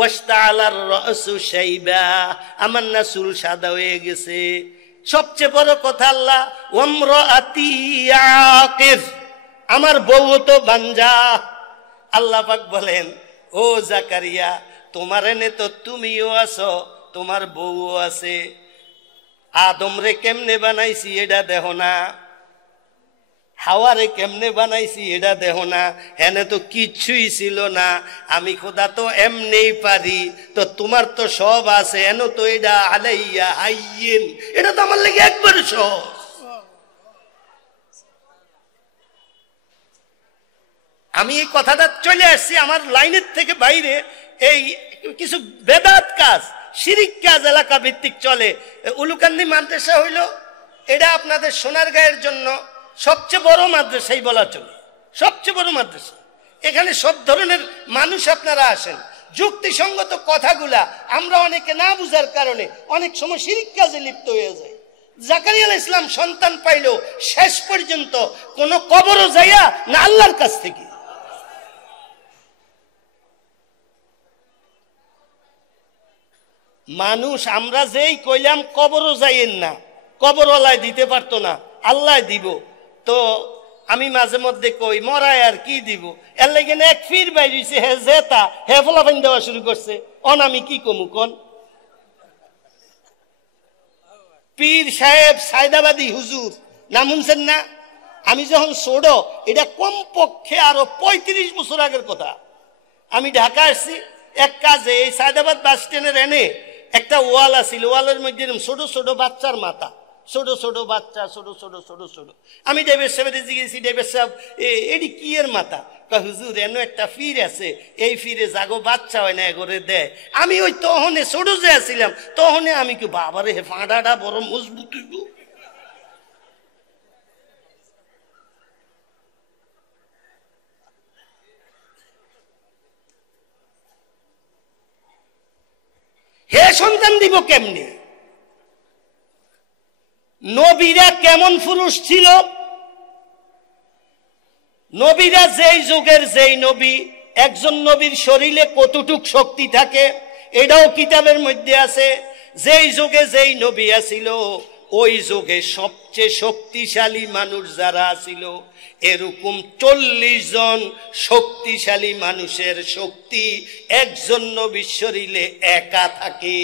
ওয়াস্তালার রাসু শাইবা, আমার না চুল সাদা হয়ে গেছে। সবচেয়ে বড় কথা আল্লাহ ওয়ামরাআতি আকির, আমার বউ তো বাঞ্জা। আল্লাহ পাক বলেন ও জাকারিয়া, তোমার এনে তো তুমিও আছো, তোমার বউও আছে। আদম রে কেমনে বানাইছি এটা দেখো না, হাওয়ারে কেমনে বানাইছি এটা দেখো না, হেনে তো কিচ্ছুই ছিল না, আমি খোদা তো এমনি পারি, তো তোমার তো সব আছে, এন তো এটা আলাইয়া হাইয়েন, এটা তো আমার লাগে একবার সব। আমি এই কথাটা চলে আসছি আমার লাইনের থেকে বাইরে। এই কিছু বেদাত কাজ, শিরিক কাজ এলাকা ভিত্তিক চলে। উলুকান্দি মাদ্রাসা হইল এটা আপনাদের সোনারগাঁয়ের জন্য সবচেয়ে বড় মাদ্রাসাই বলা চলে, সবচেয়ে বড় মাদ্রাসা। এখানে সব ধরনের মানুষ আপনারা আসেন। যুক্তিসঙ্গত কথাগুলা আমরা অনেকে না বুঝার কারণে অনেক সময় শিরিক কাজে লিপ্ত হয়ে যায়। জাকারিয়া আলাইহিস সালাম সন্তান পাইল শেষ পর্যন্ত কোন কবরও যাইয়া না আল্লাহর কাছ থেকে। মানুষ আমরা যেই কইলাম কবরও যাইয়েন না, কবরওয়ালায় দিতে পারতো না, আল্লাহ দিব। তো আমি মাঝে মধ্যে কই মরায় আর কি দিব, এর লাগে এক ফির বাইরেছে হে জেতা হে ফলাফাইন দেওয়া শুরু করছে। অন আমি কি কমু কোন পীর সাহেব সায়দাবাদী হুজুর নাম শুনছেন না? আমি যখন ছোট, এটা কমপক্ষে আরো 35 বছর আগের কথা, আমি ঢাকা আসছি এক কাজে। এই সায়দাবাদ বাস স্ট্যান্ডের এনে একটা ওয়াল আছিল, ওয়ালের মধ্যে ছোট ছোট বাচ্চার মাথা, ছোট ছোট বাচ্চা, ছোট ছোট ছোট ছোট। আমি ডেভিড সাহেবের জিজ্ঞেসি, ডেভিড সাহেব এটি কি এর মাথা? হুজুর এন একটা ফির আছে, এই ফিরে জাগো বাচ্চা হয় না করে দেয়। আমি ওই তহনে ছোট যে আসছিলাম তহনে আমি কি বাবারে হে ফাঁড়াটা বড় মজবুত। হে সন্তান দিব কেমনে? নবীরা কেমন পুরুষ ছিল? নবীরা যেই যুগের যেই নবী, একজন নবীর শরীরে কতটুক শক্তি থাকে এটাও কিতাবের মধ্যে আছে। যেই যুগে যেই নবী আছিল ওই যুগে সবচেয়ে শক্তিশালী মানুষ যারা ছিল, এরকম 40 জন শক্তিশালী মানুষের শক্তি একজন নবীর শরীরে একা থাকে।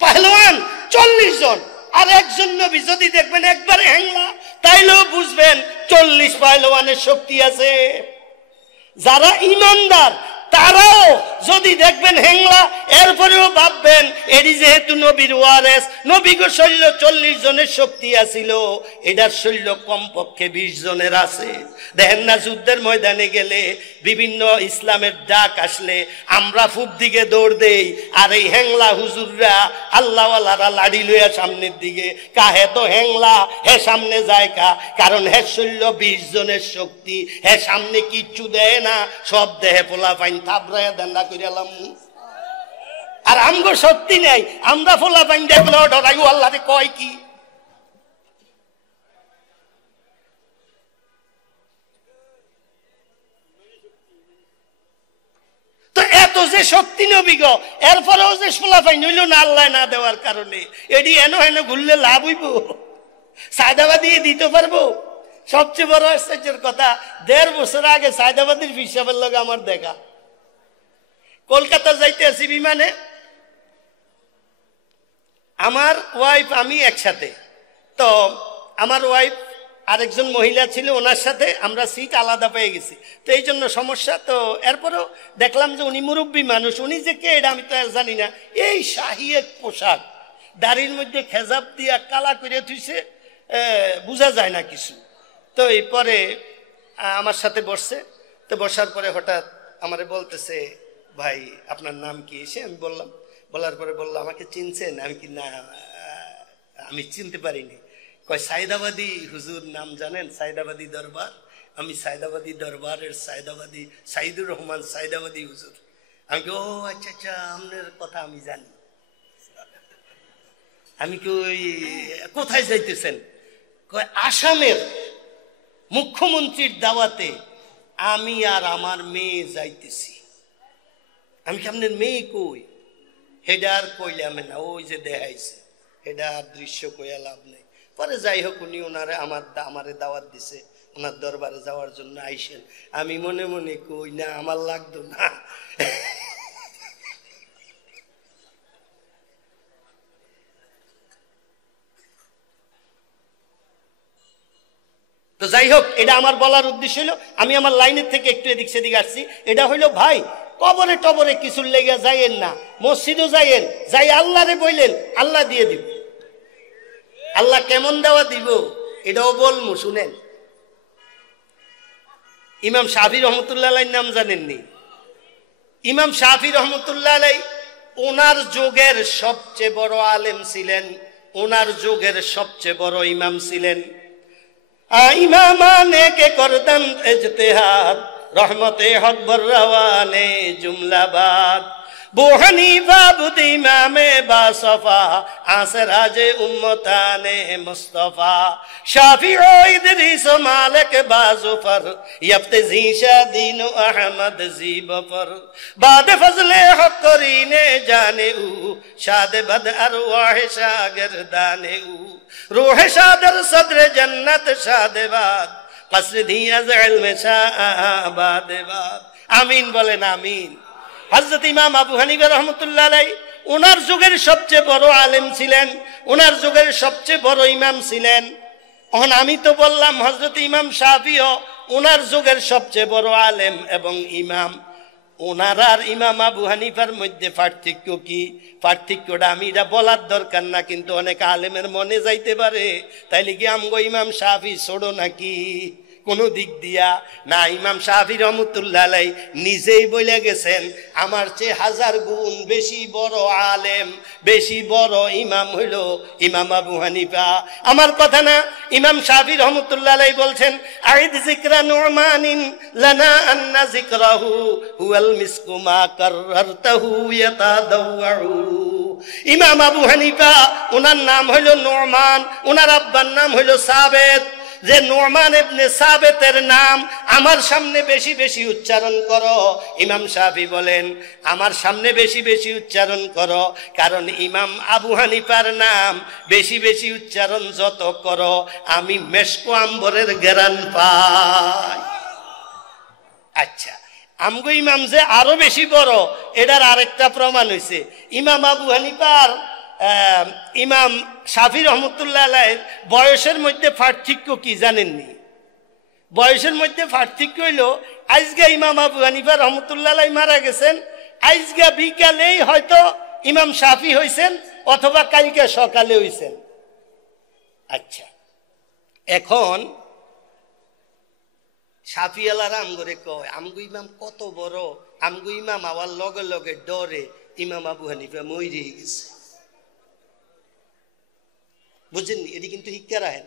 পাহলওয়ান 40 জন, আর একজন নবী যদি দেখবেন একবার হ্যাংলা, তাইলেও বুঝবেন 40 পাহলওয়ানের শক্তি আছে। যারা ইমানদার তারাও যদি দেখবেন হ্যাংলা, এরপরেও ভাববেন এটি যেহেতু নবীর ওয়ারেস, নবীগো শৈল্য 40 জনের শক্তি আছিল, এটার শৈল্য কমপক্ষে 20 জনের আছে। দেখেন না যুদ্ধের ময়দানে গেলে বিভিন্ন ইসলামের ডাক আসলে আমরা পূব দিকে দৌড় দেই, আর এই হ্যাংলা হুজুররা আল্লাহওয়ালারা লাড়ি লইয়া সামনের দিকে। কাহে তো হ্যাংলা হে সামনে যায় কা, কারণ হে শৈল্য 20 জনের শক্তি, হে সামনে কিচ্ছু দেয় না, সব দেহে পোলা পাইন থাবড়াইয়া দেন্দা করিয়ালাম। আর আমগো শক্তি নেই, আমরা পোলা পাইন দেখলেও ডরাই, আল্লাহরে কয় কি। তো এত যে শক্তি নবী গো, এরপরেও যে পোলা পাইন হইল না আল্লাহ না দেওয়ার কারণে, এটি এনো হেন ঘুরলে লাভ হইব? সায়দাবাদী দিতে পারবো? সবচেয়ে বড় আশ্চর্যের কথা, 1.5 বছর আগে সায়দাবাদীর হিসাবের লগে আমার দেখা। কলকাতা যাইতে আছি বিমানে, আমার ওয়াইফ আমি একসাথে। তো আমার ওয়াইফ আরেকজন মহিলা ছিল, ওনার সাথে আমরা সিট আলাদা পেয়ে গেছি। তো এই জন্য সমস্যা। তো এরপরেও দেখলাম যে উনি মুরব্বী মানুষ, উনি যে কে এটা আমি তো আর জানি না। এই শাহী এক পোশাক, দাড়ির মধ্যে খেজাব দিয়া কালা করে থুইছে, বোঝা যায় না কিছু। তো এই পরে আমার সাথে বসছে। তো বসার পরে হঠাৎ আমারে বলতেছে, ভাই আপনার নাম কি? এসে আমি বললাম, বলার পরে বললো আমাকে চিনছেন? আমি কি না, আমি চিনতে পারিনি। কয় সায়দাবাদী হুজুর নাম জানেন? সায়দাবাদী দরবার। আমি সায়দাবাদী দরবারের সায়দাবাদী সাইদুর রহমান সায়দাবাদী হুজুর। আমি কি, ও আচ্ছা আচ্ছা, আপনার কথা আমি জানি। আমি কি ওই কোথায় যাইতেছেন? কয় আসামের মুখ্যমন্ত্রীর দাওয়াতে আমি আর আমার মেয়ে যাইতেছি। আমি কি আপনার মেয়ে কই? হেডা আর কইলাম না, ওই যে দেখাইছে হেডা আর দৃশ্য কইয়া লাভ নেই। পরে যাই হোক উনি ওনারে আমারে দাওয়াত দিছে, ওনার দরবারে যাওয়ার জন্য আইসেন। আমি মনে মনে কই না আমার লাগতো না। তো যাই হোক, এটা আমার বলার উদ্দেশ্য হলো, আমি আমার লাইনের থেকে একটু এদিক সেদিক আসছি। এটা হইলো ভাই, কবরে টবরে কিছু লেগে যাইয়েন না, মসজিদও যাইয়েন, যাই আল্লাহরে বললেন, আল্লাহ দিয়ে দিব। আল্লাহ কেমন দেওয়া দিব এটাও বলবো, শুনেন। ইমাম শাফি রহমতুল্লাহ আলাইহির নাম জানেননি? ইমাম শাফি রহমতুল্লাহ আলাইহি ওনার যুগের সবচেয়ে বড় আলেম ছিলেন, ওনার যুগের সবচেয়ে বড় ইমাম ছিলেন। ইমামানে কে করতেন ইজতিহাদ, রহমতে হক বরওয়ানে জুমলাবাদ। বু হানিফা বুদ ইমামে বাসফা, আসরাজে উম্মতানে মুস্তাফা। শাফি ও ইদরিস মালিক বাজুফর, ইফতিজিশা দীন আহমদ জিবফর। বাদ ফজলে হক করিনে জানে উ, শাদ বদ আরওয়াহ শাগরদানে উ। रूह शादर सदर जन्नत शादेबाद, कसर दियाज इल्म शाबादेबाद। आमीन बोलेन आमीन। हजरत इमाम আবু হানিফা রহমতুল্লাহ আলাইহি ওনার যুগের সবচেয়ে বড় আলেম ছিলেন, ওনার যুগের সবচেয়ে বড় ইমাম ছিলেন। এখন আমি তো বললাম হজরত ইমাম শাফিও ওনার যুগের সবচেয়ে বড় আলেম এবং ইমাম। ওনার আর ইমাম আবু হানিফার মধ্যে পার্থক্য কি? পার্থক্যটা আমি এটা বলার দরকার না, কিন্তু অনেক আলেমের মনে যাইতে পারে তাইলে কি আমগো ইমাম শাফি ছোড়ো নাকি কোন দিক দিয়া? না, ইমাম শাফি রহমতুল্লাহ আলাইহি নিজেই বলে গেছেন আমার চেয়ে 1000 গুণ বেশি বড় আলেম, বেশি বড় ইমাম হইল ইমাম আবু হানিফা। আমার কথা না, ইমাম শাফি রহমতুল্লাহ আলাইহি বলছেন আইদ যিকরা নুমানিন লানা আন্না যিকরাহু হুয়াল মিসকু মা কাররারতাহু ইয়াতাদাওউ। ইমাম আবু হানিফা ওনার নাম হইল নুমান, ওনার আব্বার নাম হইল সাবেত। যে নুমান ইবনে সাবেতের নাম আমার সামনে বেশি বেশি উচ্চারণ করো। ইমাম শাফি বলেন আমার সামনে বেশি বেশি উচ্চারণ করো, কারণ ইমাম আবু হানিফার নাম বেশি বেশি উচ্চারণ যত করো আমি মেশকো আম্বরের ঘেরান পাই। আচ্ছা, আমগো ইমাম যে আরো বেশি বড় এটার আরেকটা প্রমাণ হইছে। ইমাম আবু হানিফার ইমাম শাফি রহমতুল্লাহ আলাইহির বয়সের মধ্যে পার্থক্য কি জানেননি? বয়সের মধ্যে পার্থক্য হইল আজকে ইমাম আবু হানিফা রহমতুল্লাহ আলাইহি মারা গেছেন, আজকে বিকালেই হয়তো ইমাম শাফি হইছেন, অথবা কালকে সকালে হইছেন। আচ্ছা, এখন শাফি আলারা আমগরে কয় আমগো ইমাম কত বড়, আমগো ইমাম আওয়ার লগে লগে ডরে ইমাম আবু হানিফা মইরে গেছে। বুঝেননি? এটি কিন্তু শিক্ষা রাখেন।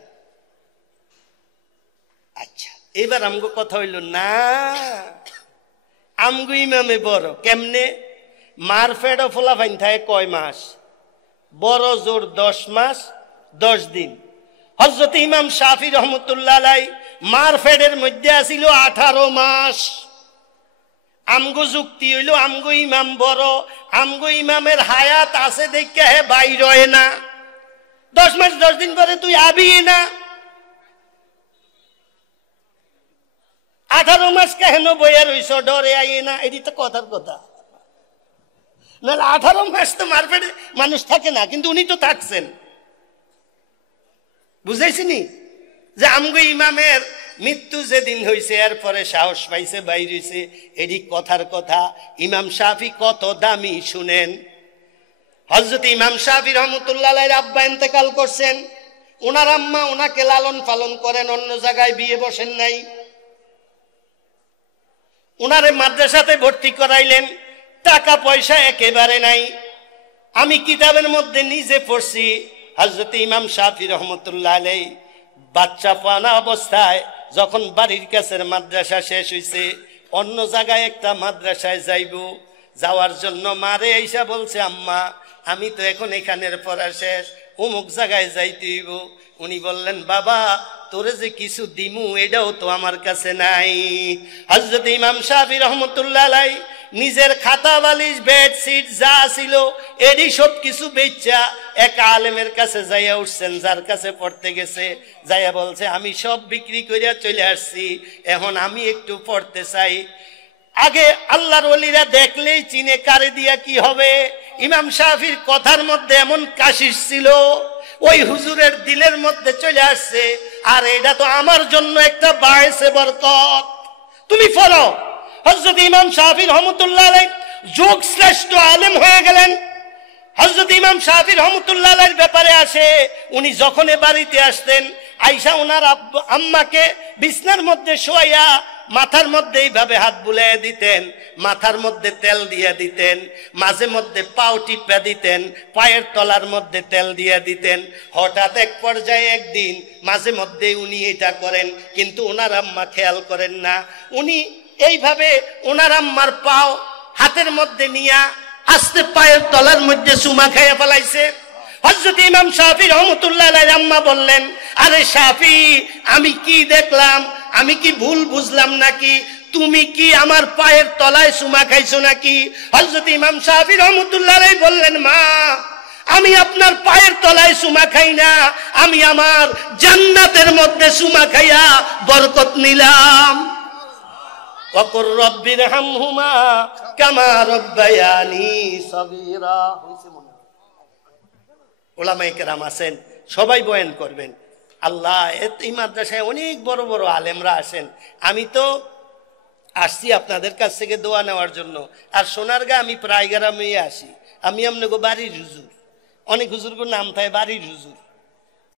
আচ্ছা, এবার আমগো কথা হইল না, আমগো ইমামে বড় কেমনে? মার ফেড ফোলাফাইন থাকে কয় মাস? বড় জোর 10 মাস 10 দিন। হযরত ইমাম শাফি রহমতুল্লাহ আলাইহি মার ফেডের মধ্যে আছিল 18 মাস। আমগো যুক্তি হইল আমগো ইমাম বড়, আমগো ইমামের হায়াত আছে দেখে হে বাইর হয় না। 10 মাস 10 দিন পরে তুই আবি না, 18 মাস কেন বইয়া রইছ ডরে আই না? এটি তো কথার কথা। নাহলে 18 মাস তো মারপেটে মানুষ থাকে না, কিন্তু উনি তো থাকছেন। বুঝাইছিনি যে আমগো ইমামের মৃত্যু যেদিন হয়েছে এরপরে সাহস পাইছে বাইর হইছে, এটি কথার কথা। ইমাম শাফি কত দামি শুনেন। হযরত ইমাম শাফি রহমতুল্লাহ আলাইহির আব্বা ইন্তেকাল করছেন, ওনার আম্মা ওনাকে লালন পালন করেন, অন্য জায়গায় বিয়ে বসেন নাই। ওনারে মাদ্রাসাতে ভর্তি করাইলেন, টাকা পয়সা একেবারে নাই। আমি কিতাবের মধ্যে নিজে পড়ছি হযরত ইমাম শাফি রহমতুল্লাহ আলাইহি বাচ্চা পানা অবস্থায় যখন বাড়ির কাছের মাদ্রাসা শেষ হইছে, অন্য জায়গায় একটা মাদ্রাসায় যাইব, যাওয়ার জন্য মারে আইসা বলছে আম্মা আমি তো এখন এখানের পড়া শেষ, অমুক জায়গায় যাইতে হইব। উনি বললেন, বাবা তোরে যে কিছু দিমু এটাও তো আমার কাছে নাই। হযরত ইমাম শাফি রহমতুল্লাহ আলাইহি নিজের খাতা বালিশ বেডশিট যা ছিল এরই সব কিছু বেচা এক আলেমের কাছে যাইয়া উঠছেন, যার কাছে পড়তে গেছে। যাইয়া বলছে, আমি সব বিক্রি করিয়া চলে আসছি, এখন আমি একটু পড়তে চাই। আগে আল্লাহর ওলিরা দেখলেই চিনে, কারে দিয়া কি হবে। ইমাম শাফির কথার মধ্যে এমন কাশিশ ছিল, ওই হুজুরের দিলের মধ্যে চলে আসছে, আর এটা তো আমার জন্য একটা বায়েসে বরকত, তুমি পড়ো। হযরত ইমাম শাফি রহমতুল্লাহ আলাইহি যুগ শ্রেষ্ঠ আলেম হয়ে গেলেন। হযরত ইমাম শাফি রহমতুল্লাহ আলাইহির ব্যাপারে আসে, উনি যখন বাড়িতে আসতেন, আয়েশা ওনার আম্মাকে বিছনার মধ্যে শোয়াইয়া মাথার মধ্যে এইভাবে হাত বুলাইয়া দিতেন, মাথার মধ্যে তেল দিয়ে দিতেন, মাঝে মধ্যে পাও টিপা দিতেন, পায়ের তলার মধ্যে তেল দিয়ে দিতেন। হঠাৎ এক পর্যায়ে একদিন মাঝে মধ্যে উনি এটা করেন, কিন্তু ওনার আম্মা খেয়াল করেন না। উনি এইভাবে ওনার আম্মার পাও হাতের মধ্যে নিয়া আস্তে পায়ের তলার মধ্যে চুমা খাইয়া ফেলাইছে। হযরত ইমাম শাফি রহমতুল্লাহ আলাইহি আম্মা বললেন, আরে শাফি, আমি কি দেখলাম, আমি কি ভুল বুঝলাম নাকি? তুমি কি আমার পায়ের তলায় চুমা খাইছো নাকি? হযরত ইমাম শাফি রহমতুল্লাহ আলাইহি বললেন, মা, আমি আপনার পায়ের তলায় চুমা খাই না, আমি আমার জান্নাতের মধ্যে চুমা খাইয়া বরকত নিলাম। ওয়াকুর রব্বিরহামহুমা কামা রাব্বায়ানি সগীরা। ওলামায়ে কেরাম আছেন, সবাই বয়ান করবেন। আল্লাহ, এই মাদ্রাসায় অনেক বড় বড় আলেমরা আসেন। আমি তো আসছি আপনাদের কাছ থেকে দোয়া নেওয়ার জন্য। আর সোনারগাঁ আমি প্রায় গ্রামে আসি, আমি আপনাকে বাড়ির হুজুর, অনেক হুজুরগুর নাম থাকে বাড়ির হুজুর।